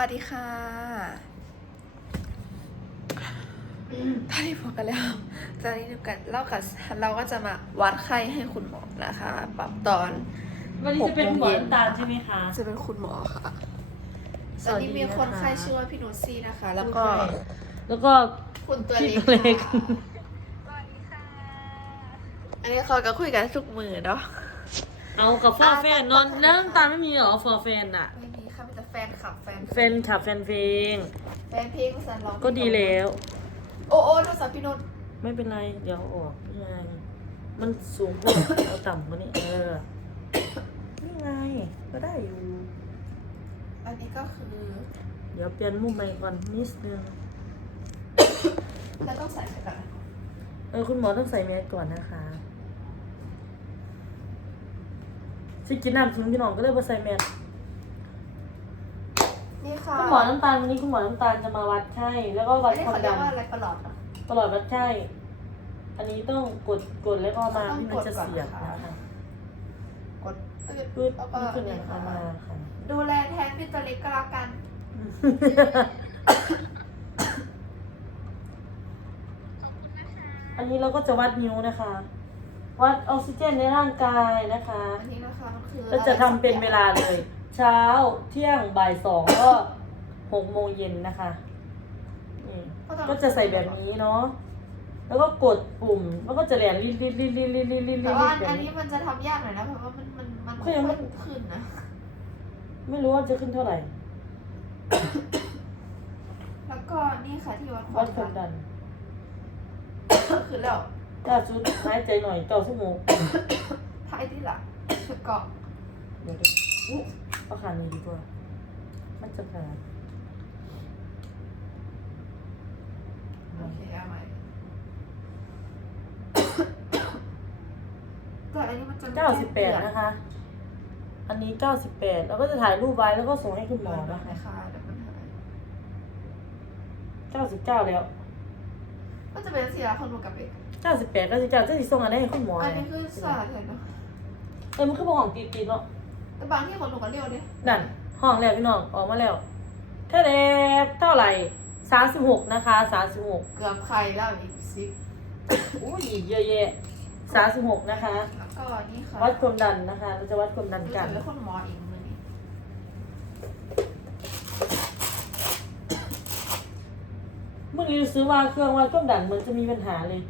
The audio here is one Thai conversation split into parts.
วัสดีค่ะตอนนี้พบกันแล้วตอนนี้ดูกันเล่ากับเราก็จะมาวัดไข้ให้คุณหมอนะคะปรับตอนวันนี้จะเป็นหมอน้ำตาลใช่ไหมคะ จะเป็นคุณหมอค่ะสตอนวัสดีนี้มีคนนะคะไข้ชื่อว่าพี่นุชซี่นะคะ แล้วก็ แล้วก็คุณตัวพี่เล็กตัวเล็กค่ะอันนี้เขาก็คุยกันทุกมือเนาะ เอากับฟอร์แฟนนอนแล้วน้ำตาลไม่มีเหรอฟอร์แฟนอะไม่มีค่ะมี แต่แฟนคลับแฟนแฟนขับแฟนเพลง แฟนเพลงสันร้องก็ดีแล้ว โอ้โอ้โทรศัพท์พี่นุชไม่เป็นไร เดี๋ยวเอาออกนี่ไงมันสูงกว่า เอาต่ำกว่านี้เออนี่ไงก็ได้อยู่ อันนี้ก็คือ เดี๋ยวเปลี่ยนมุมไปก่อนนิดนึงแล้วต้องใส่ไปก่อนเออคุณหมอต้องใส่แมสก่อนนะคะสิกินน้ำทิ้งพี่น้องก็เลยมาใส่แมส นี่ค่ะคุณหมอน้ำตาลวันนี้คุณหมอน้ำตาลจะมาวัดไข้แล้วก็วัอัดนนี้ความเขาเรียดักนว่าอะไรประหลอดเหรอตลอดวัดไข้อันนี้ต้องกดกดแล้วก็มาต้องที่มันจะกดก่อนเสียบค่ะนะคะกดตืดปึ๊ดแล้วก็นี่คือเนี่นี่ยค่ะเอามาค่ะดูแลแทนพี่ตัวเล็กก็แล้วกันอันนี้เราก็จะวัดนิ้วนะคะ วัดออกซิเจนในร่างกายนะคะ อันนี้นะคะมันคือเราจะทำเป็นเวลาเลย เช้าเที่ยงบ่ายสองก็หกโมงเย็นนะคะนี่ก็จะใส่แบบนี้เนาะแล้วก็กดปุ่มแล้วก็จะแหลนลิดลิดลิดลิดลิดลิดลิดแต่ลิว่าดแบบอันนี้นี้มันจะทำยากหน่อยนะเพราะว่ามันมันมันก็ยังไม่ขึ้นนะไม่รู้ว่าจะขึ้นเท่าไหร่ แล้วก็นี่ค่ะที่วัดควัวาดมความดันคือแล้วล่าสุดหายใจหน่อยเก้าชั่วโมงท้ายที่หลังเกาะเดี๋ยวดิ อุ๊ยเอาขานี้ดีกว่า มันจะขาดโอเคเอาใหม่แต่อันนี้มันจะเก้าสิบแปดนะคะ อันนี้เก้าสิบแปดแล้วก็จะถ่ายรูปไว้แล้วก็ส่งให้คุณหมอนะนะคะคะเดี๋ยวมันหายเก้าสิบเก้าแล้ว ก็จะเป็นสีละคนดูกับเด็กเก้าสิบแปดเก้าสิบเก้าจะสิส่งอะไรให้คุณหมออันเนี่นี้ยคือสาดเห็นเนาะเออมันคือบอกของตีตีเนาะ แต่บางที่คนหนูก็เร็วดินั่น ห้องแล้วพี่น้องออกมาแล้วเท่าเด็เท่าไหร่สามสิบหกนะคะสามสิบหกเกือบใครแล้วอีกสิบอุ้ยอีกเยอะแยะสามสิบหกนะคะ แล้วก็นี่ค่ะวัดความดันนะคะ เราจะวัดความดันรู้กัจันกเลยคนหมออีกมือนี้เมื่อกี้ซื้อมาเครื่องวัดความดันเหมือนจะมีปัญหาเลย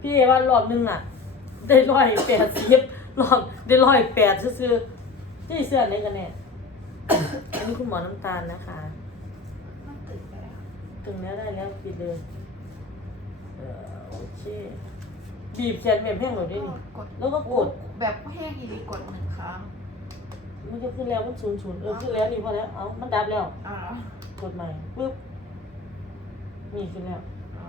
พี่เอว่ารอบนึงอะ ได้ร้อยแปดสิบรอบได้ร้อยแปดซื้อๆ ที่เสื้อไหนกันแน่อันนี้คุณหมอน้ำตาลนะคะมันตื่นไปแล้วถึงแล้วได้แล้วปิดเลยเออโอเคบีบแขนแบบแห้งหน่อยดิกดแล้วก็กดแบบแห้งอีกกดหนึ่งครั้งมันจะขึ้นแล้วมันศูนย์ศูนย์เออขึ้นแล้วนี่พอแล้วเอามันดับแล้วอ่ากดใหม่ปึ๊บนี่ขึ้นแล้วอ๋อ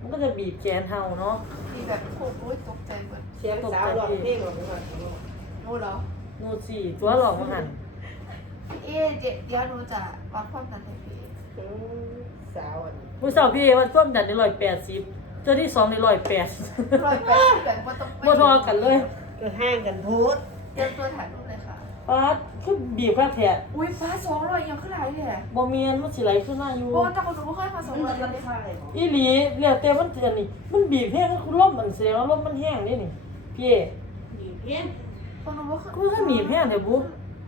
มันก็จะบีบแขนเฮาเนาะมีแบบโอ้โหตกใจหมดเสียงสาวร้องเพลงหรอกผมว่ารู้แล้วงูสี่ตัวหลอกมาหันพี่เอ๊ะเดี๋ยวเดี๋ยวหนูจะวัดความดันให้พี่อืมสาวอันนี้ผู้สาวพี่เอว่าต้มดันได้ร้อยแปดสิบตัวที่สองได้ร้อยแปดร้อยแปดสิบแบบว่าต้องบ่ทอกันเลยก็ห่างกันโพดเตรียมตัวถ่ายรูปเลยค่ะ ป้าดคือบีบข้างแถะอุ้ยฟ้าสองร้อยยังขึ้นไหลเลยบ่เมียนมันสิไหลขึ้นมาอยู่โอ้แต่คนหนูไม่เคยมาสองร้อยเลยค่ายบอกอีหลีเรียวแต่มันเตือนนี่มันบีบแห้งคือลมมันแสดงว่าลมมันแห้งนี่นี่พี่เอ มีเพี้ยน คนหนูไม่เคยกูก็บีบแห้งเดี๋ยวบุ๊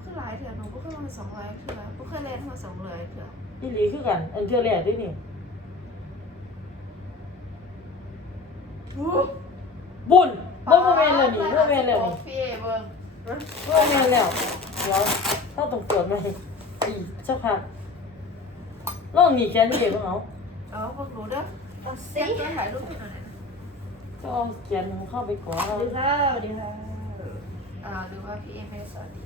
ขึ้นไหลเถอะหนูก็เคยมาสองร้อยเถอะก็เคยเล่นมาสองร้อยเถอะอีหลีคือกัน อันเทื่อแรกด้วยนี่บุญบ่บ่แม่นแล้วนี่บ่แม่นแล้วนี่พี่เอเบิ้งบ่แม่นแล้วเดี๋ยวต้องต้องตรวจมาให้อีกสักพักลองหนีแขนพี่เอบ่เอาเอาพวกหนูเด้อเอาเซ็ตตัวถ่ายรูปให้หน่อยนะก็เอาแขนมันเข้าไปก่อนสวัสดีค่ะสวัสดีค่ะอ่า หรือว่าพี่เอไม่สวัสดี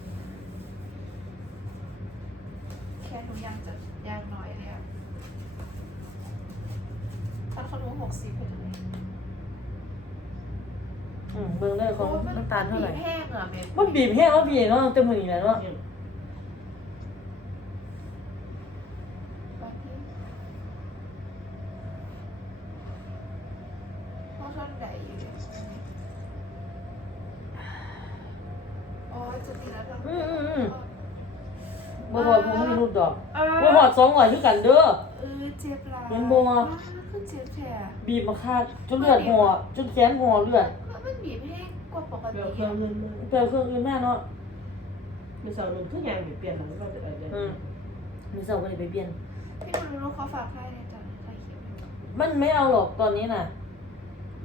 แค่หนูยังจะยังน้อยเลยอะท่านเขารู้หกสิบไปเลยอืมเบิ่งเลยของน้ำตาลเท่าไหร่บีบแห้งเหรอเบนมันบีบแห้งแล้วพี่เอเนาะเต็มมือนี่แหละเนาะ เพราะท่านใดอยู่เนี่ยอ๋อจะตีแล้วทำ อืมอืมอืม บ่พอผมไม่รู้ดอก เออ บ่หอด สองร้อยคือกันเด้อ เออเจ็บหลายเห็นบ่อ้าวคือเจ็บแผลบีบมาคาดจนเลือดหัวจนแขนหัวเลือดมันมันบีบแห้งกว่าปกเดี๋ยวติเครื่องนึงเปลเครื่องอื่นแม่เนาะมีสองนึงทุกอย่างเปลี่ยนหลังก็จะอะไรอืมมีเสาก็เลยไปเปลี่ยน พี่หนูรู้เขาฝากใครในตอนใครเขียนมันไม่เอาหรอกตอนนี้น่ะ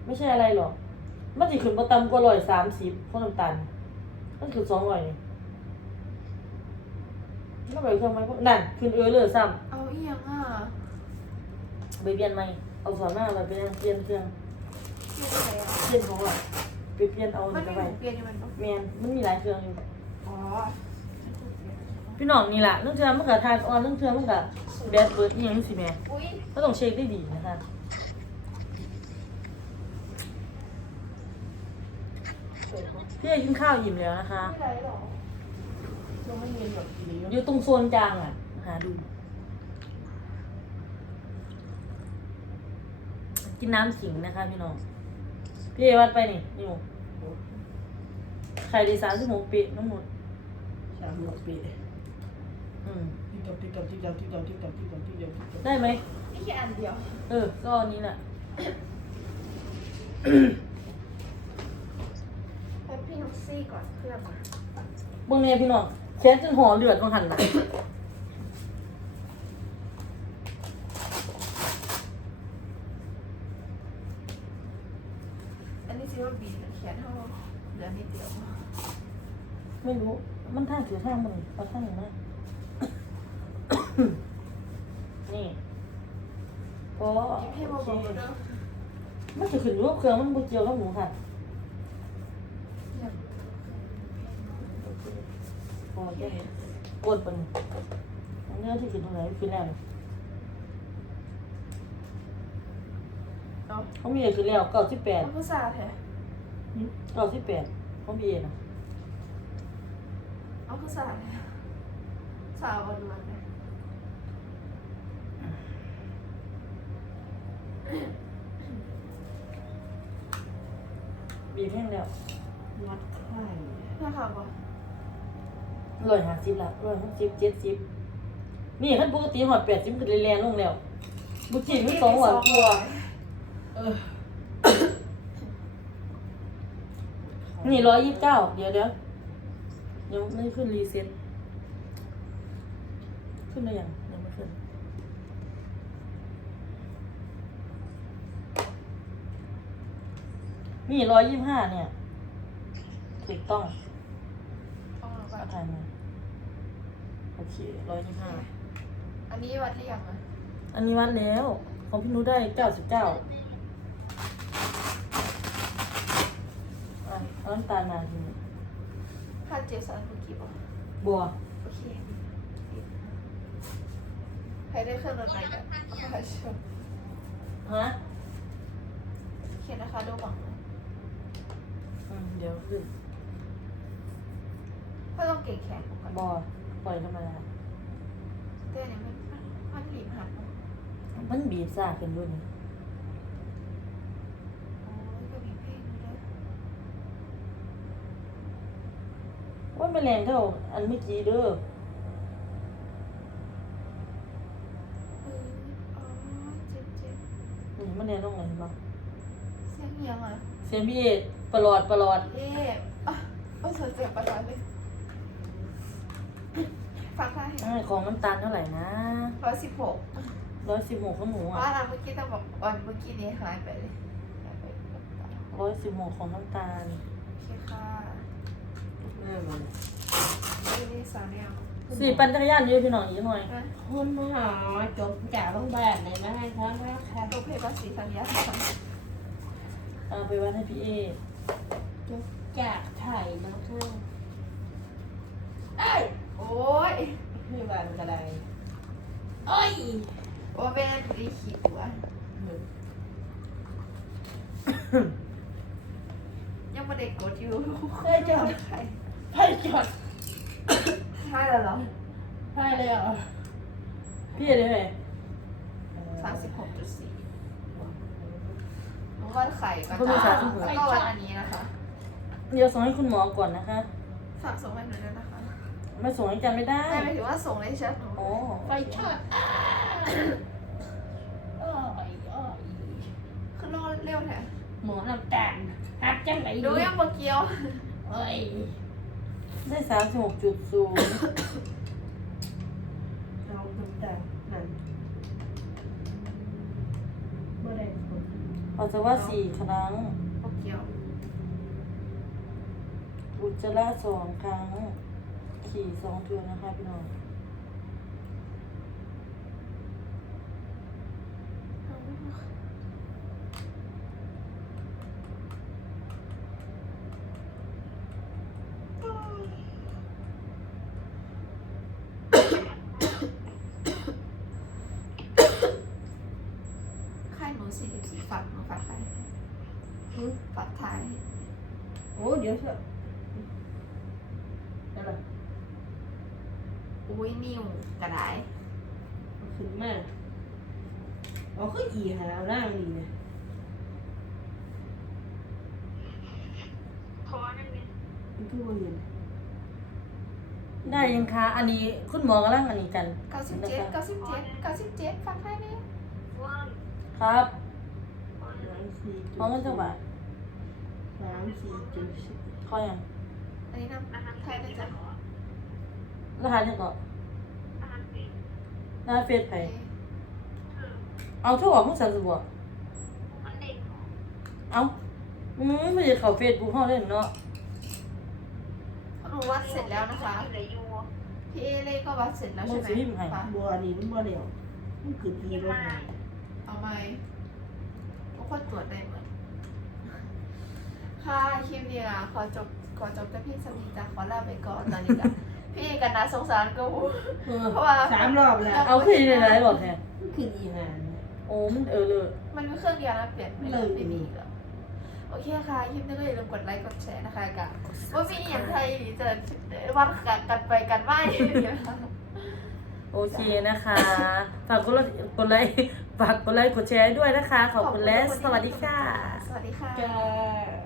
ไม่ใช่อะไรหรอก มันจะขึ้นประตำกว่าร้อยสามสิบข้าวน้ำตาลมันคือสองร้อยนี่ ก็ไปเครื่องไหมพวกนั่นขึ้นเออเลยซ้เอาอีหยังอะำไปเปลี่ยนไหมเอาสอนมาไปเปลี่ยนเปลี่ยนเครื่องเขียนอะไรอะเปลี่ยนของอะไปเปลี่ยนเอามันจะมีไปหมูเปลี่ยนอยู่มันปะแมนมันมีหลายเครื่องอยู่ อ๋อพี่น้องนี่แหละเรื่องเทือมันก็ทานออนเรื่องเทือมันก็แบดเบิร์ดอหยังสิแม่อุ้ยก็ต้องเช็คได้ดีนะคะพี่เอกินข้าวอิ่มแล้วนะคะ ไม่ไรหรอ ต้องไม่เงินแบบนี้อยู่ตรงโซนจางอะ หาดู กินน้ำขิงนะคะพี่น้อง พี่เอวัดไปนี่นี่หมูไข่ดีสามสิบหกปีน้ำหมดสามหกปีอืมติ๊กต๊อกติ๊กต๊อกติ๊กต๊อกติ๊กต๊อกติ๊กต๊อกติ๊กต๊อกติ๊กต๊อกติ๊กต๊อกได้ไหม นี่แค่อันเดียวเออ ก็อันนี้แหละให้พี่น้องซี่ก่อนเพื่อนมา เบางเนี่ยพี่น้อง แค้นจนห่อเลือดของหันนะอันนี้ซิว่าบีบเขียนเท่าเหลือนิดเดียวไม่รู้ มันท่าถือท่ามันเอาท่าหนึ่งมานี่พอยิ้มให้โอเบาเคๆเด้อมันจะขึ้นรูปเครื่องมันบ่เกี่ยวกับหนูค่ะ อย่า กดเป็นอันนี้ที่ขึ้นตรงไหนขึ้นแล้วเขามีอะไรขึ้นแล้วเก้าสิบแปดมันก็ซาแท้เก้าสิบแปดเขามีเอนะเอาก็ซาแท้ซาวันวันบีบแห้งแล้ววัดไข่น่าข่าวะ ร้อยห้าสิบละร้อยหกสิบเจ็ดสิบนี่ขั้นปกติหอดแปดสิบก็เลยแรงลงแล้วบุจิมันสองหวานกว่าเออนี่ร้อยยี่สิบเก้าเดี๋ยวเดี๋ยวยังไม่ขึ้นรีเซ็ตขึ้นได้ยังยังไม่ขึ้นนี่ร้อยยี่สิบห้าเนี่ยถูกต้องต้องระวัเอางถ่ายมา โอเคร้อยยี่สิบห้าอันนี้วัดหรือยังอะอันนี้วัดแล้ว ของพี่นุ้ได้เก้าสิบเก้าอะเอาน้ำตาลมาทีนี้ค่าเจ็บสันเมื่อกี้ปะบัวโอเคใครได้เครื่องดนตรีกันเอาไปชมฮะเขียนนะคะดูบังอืมเดี๋ยวขึ้นก็ต้องเก่งแขนก่อนบัว ปล่อยธรรมดาเต้นเนี่ยมันมันมันหลีบหันมันบีบซ่าขึ้นด้วยนี่โอ้ยก็มีเพลงด้วยว่าไม่แรงเท่าอันเมื่อกี้เด้อเอออ๋อเจ็บเจ็บนี่มันแรงตรงไหนเห็นปะเสียงเอียงอะเสียงพี่เอประหลอดประหลอด เอ๊ะอะโอ้ยเจ็บประสาทเลย ฟังค่ะอ่าของน้ำตาลเท่าไหร่นะร้อยสิบหกร้อยสิบหกของหนูว่าอะเราเมื่อกี้ต้องบอกวันเมื่อกี้นี้หายไปเลยหายไปกับตาร้อยสิบหกของน้ำตาลโอเคค่ะแม่มันนี่นี่สาวแนวสี่ปั่นจักรยานเยอะพี่น้องอีกหน่อยนะคุณหาจบจากโรงพยาบาลไหนมาให้ครับค่ะโอเคภาษีสัญญาเอาไปวัดให้พี่เอจบจากไทยนะคะเอ้ย โอ้ยให้วันกระไดโอ้ยโอ้แม่ดีขีดหัว ยังไม่ได้กดอยู่เฮ้ยจอดใครเฮ้ยจอดใช่แล้วเหรอใช่เลยเหรอพี่เอได้ไหมสามสิบหกจุดสี่มันก็ไข่ก่อนคุณมีสามสิบหกแล้วก็วันอันนี้นะคะ เดี๋ยวส่งให้คุณหมอก่อนนะคะ ฝากส่งให้หน่อยด้วยนะคะอ ไม่ส่งให้จันไม่ได้ ไม่หมายถึงว่าส่งในแชทหนูอ๋อไฟช็อตอ้าโอ้ยโอ้ยขึ้นรอเร็วแท้หมอน้ำตาลฮับจังไหนดูยังบ่เกี่ยวเอ้ยได้สามสิบหกจุดศูนย์เอาน้ำตาลนั่นบ่ได้ผลปัสสาวะสี่ครั้งบ่เกี่ยวอุจจาระสองครั้ง ขี่สองเทือนนะคะพี่น้องค่ายหนูสี่สิบสี่ฝักหนูฝักไทยอืมฝักไทยโอ้เดี๋ยวเถอะได้ละ อุ้ยนิวกระไดเอาขึ้นมาเอาขึ้นอีหาเอาล่างนี่นะมันคือบ่เห็นได้ยังคะ อันนี้คุณหมอกำลังอันนี้กันเก้าสิบเจ็ดเก้าสิบเจ็ดเก้าสิบเจ็ดฝักไทยนี่ครับสามสี่พร้อมกันจังหวะสามสี่จุดสิบข้อยังอันนี้นะไทยนะจ๊ะ รหัสยังก่อนรหัสเฟซไปเอาทุกออกมึงสันสบวกเอาอืมไม่ได้เข้าเฟซบุ๊กเฮาเล่นเนาะหนูวัดเสร็จแล้วนะคะพี่เอเล่ก็วัดเสร็จแล้วใช่ไหมคะบัวนี่มันบ่เดียวมันคือพีรถไฟเอาไหมทุกคนตรวจได้หมดค่ะคลิปนี้นะขอจบขอจบแต่พี่สมีจ้ะขอลาไปก่อนตอนนี้จ้ะ พี่กันนะสงสารกู เออเพราะว่า สามรอบแล้ว เอาขึ้นในหลายๆหลอดแทนมันคืออีหาเนี่ยโอ้มันเออเลยมันมีเครื่องเดียวนะเปลี่ยนไม่เลยไม่มีอีกแล้วโอเคค่ะคลิปนี้ก็อย่าลืมกดไลค์กดแชร์นะคะกับว่ามีอย่างไทยหรือจะวัดกันกันไปกันมาอย่างเดียวค่ะโอเคนะคะ ฝากกดไลค์กดไลค์ฝากกดไลค์กดแชร์ด้วยนะคะ ขอบคุณและสวัสดีค่ะ สวัสดีค่ะ จ้า